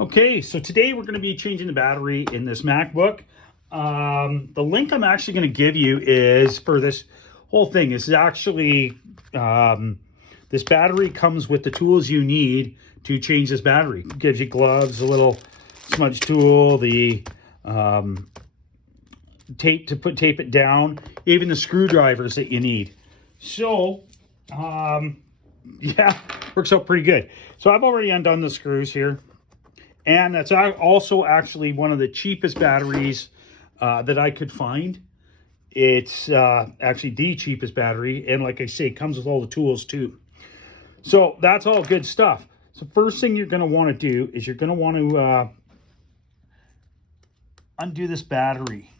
Okay, so today we're going to be changing the battery in this MacBook. The link I'm actually going to give you is for this whole thing. Is actually, this battery comes with the tools you need to change this battery. It gives you gloves, a little smudge tool, the tape to tape it down, even the screwdrivers that you need. So, yeah, works out pretty good. So I've already undone the screws here. And that's also actually one of the cheapest batteries that I could find. It's actually the cheapest battery. And like I say, it comes with all the tools too. So that's all good stuff. So first thing you're going to want to do is you're going to want to undo this battery.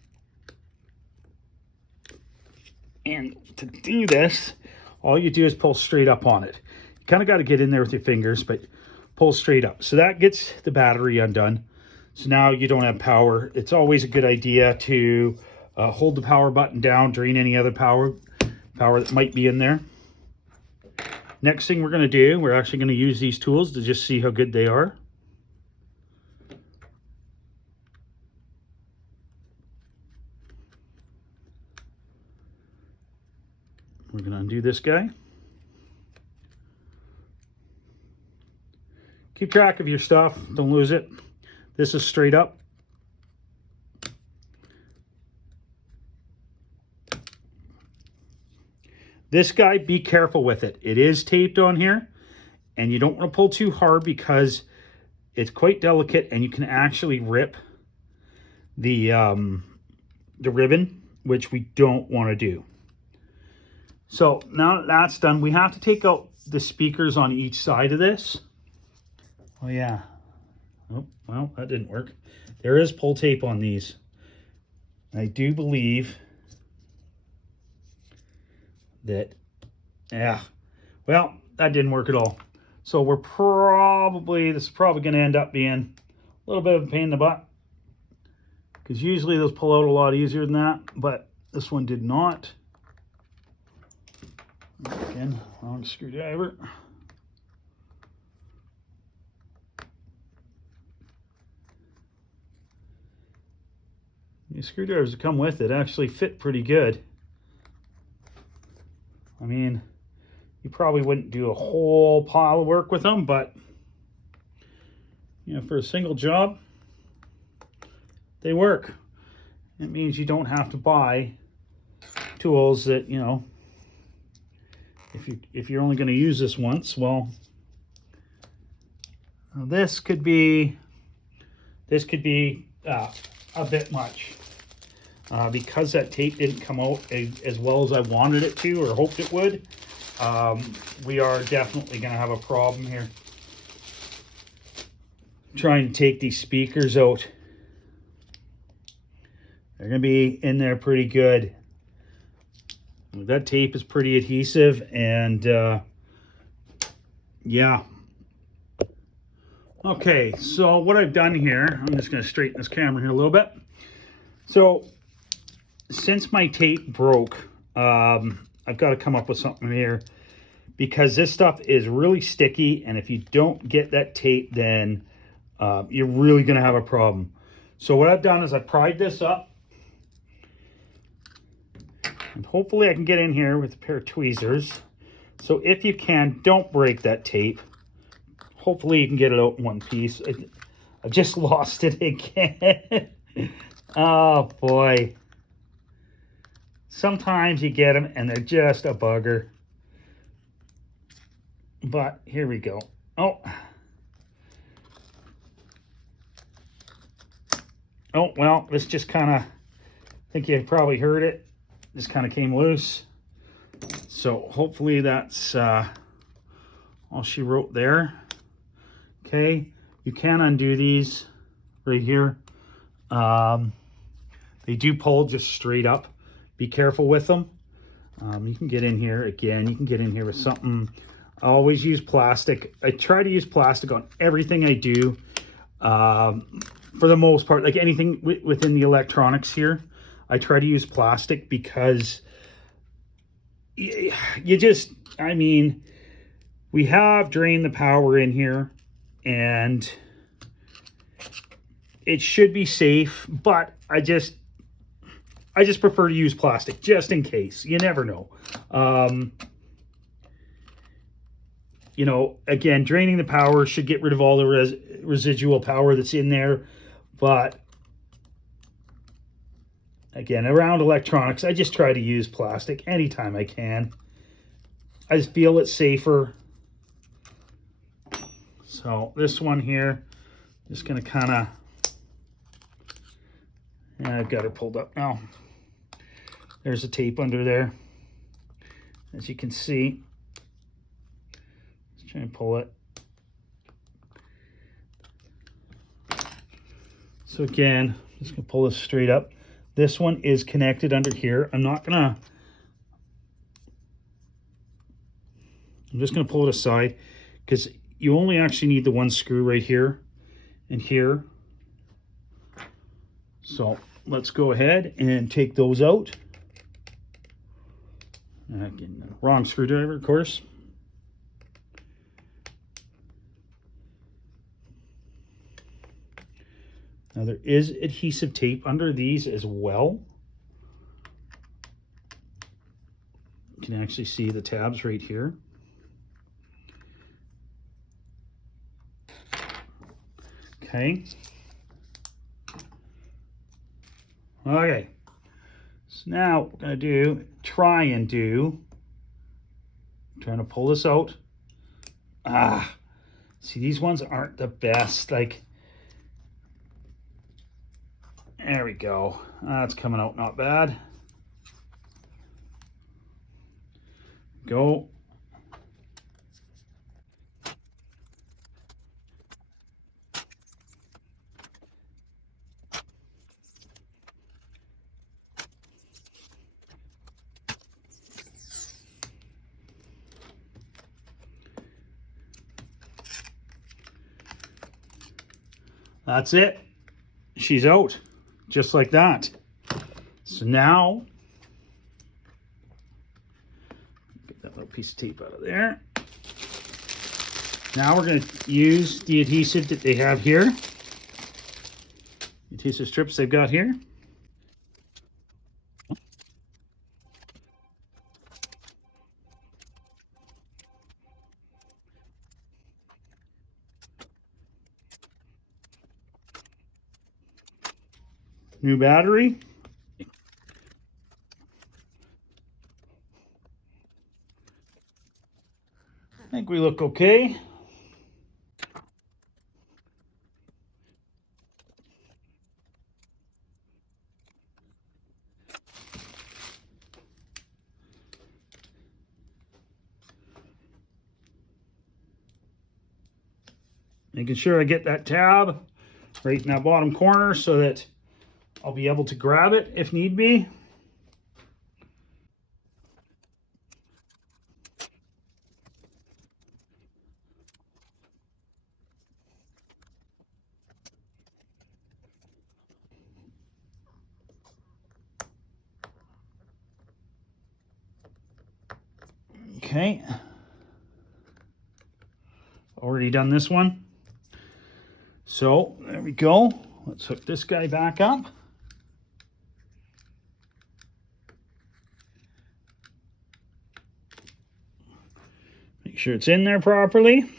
And to do this, all you do is pull straight up on it. You kind of got to get in there with your fingers, but pull straight up. So that gets the battery undone. So now you don't have power. It's always a good idea to hold the power button down, drain any other power that might be in there. Next thing we're going to do, we're actually going to use these tools to just see how good they are. We're going to undo this guy. Keep track of your stuff, don't lose it. This is straight up. This guy, be careful with it. It is taped on here, and you don't want to pull too hard because it's quite delicate and you can actually rip the ribbon, which we don't want to do. So now that that's done, we have to take out the speakers on each side of this. Oh yeah. Oh, well, that didn't work. There is pull tape on these. I do believe that, yeah. Well, that didn't work at all. So this is probably going to end up being a little bit of a pain in the butt. Because usually those pull out a lot easier than that, but this one did not. Again, wrong screwdriver. The screwdrivers that come with it actually fit pretty good. I mean, you probably wouldn't do a whole pile of work with them, but you know, for a single job, they work. It means you don't have to buy tools that, you know, if you're only going to use this once, well, this could be a bit much. Because that tape didn't come out as well as I wanted it to or hoped it would, we are definitely going to have a problem here trying to take these speakers out. They're going to be in there pretty good. That tape is pretty adhesive, and yeah. Okay, so what I've done here, I'm just going to straighten this camera here a little bit. So since my tape broke, I've got to come up with something here because this stuff is really sticky, and if you don't get that tape, then you're really going to have a problem. So what I've done is I pried this up, and hopefully I can get in here with a pair of tweezers. So if you can, don't break that tape. Hopefully you can get it out in one piece. I've just lost it again. Oh boy. Sometimes you get them and they're just a bugger. But here we go. Oh, well, this just kind of, I think you probably heard it. Just kind of came loose. So hopefully that's all she wrote there. Okay, you can undo these right here. They do pull just straight up. Be careful with them. You can get in here again. You can get in here with something. I always use plastic. I try to use plastic on everything I do. For the most part, like anything within the electronics here, I try to use plastic because you just, I mean, we have drained the power in here, and it should be safe, but I just prefer to use plastic just in case. You never know. You know, again, draining the power should get rid of all the residual power that's in there. But again, around electronics, I just try to use plastic anytime I can. I just feel it's safer. So this one here, just going to kind of, yeah, I've got her pulled up now. There's a tape under there, as you can see. Let's try and pull it. So again, I'm just going to pull this straight up. This one is connected under here. I'm just going to pull it aside because you only actually need the one screw right here and here. So let's go ahead and take those out. Again, wrong screwdriver, of course. Now there is adhesive tape under these as well. You can actually see the tabs right here. Okay. Okay. So now what we're going to trying to pull this out. See, these ones aren't the best. Like, there we go. That's coming out not bad. Go. That's it. She's out. Just like that. So now, get that little piece of tape out of there. Now we're going to use the adhesive that they have here. Adhesive strips they've got here. New battery. I think we look okay. Making sure I get that tab right in that bottom corner so that I'll be able to grab it if need be. Okay. Already done this one. So there we go. Let's hook this guy back up. Make sure it's in there properly.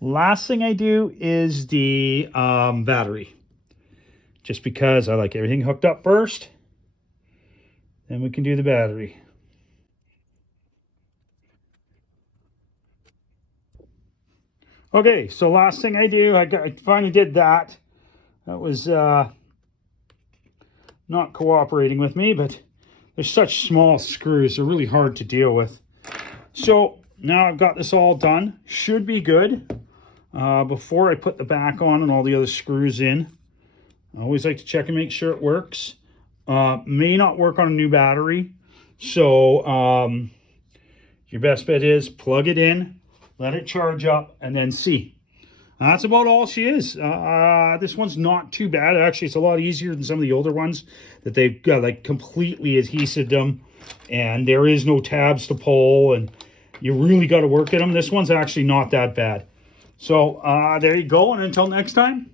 Last thing I do is the battery. Just because I like everything hooked up first. Then we can do the battery. Okay, so last thing I do, I finally did that. That was not cooperating with me, but they're such small screws. They're really hard to deal with. So now I've got this all done. Should be good. Before I put the back on and all the other screws in, I always like to check and make sure it works. May not work on a new battery. So your best bet is plug it in, let it charge up, and then see. That's about all she is. This one's not too bad. Actually, it's a lot easier than some of the older ones that they've got like completely adhesive them, and there is no tabs to pull, and you really got to work at them. This one's actually not that bad. So there you go, and until next time,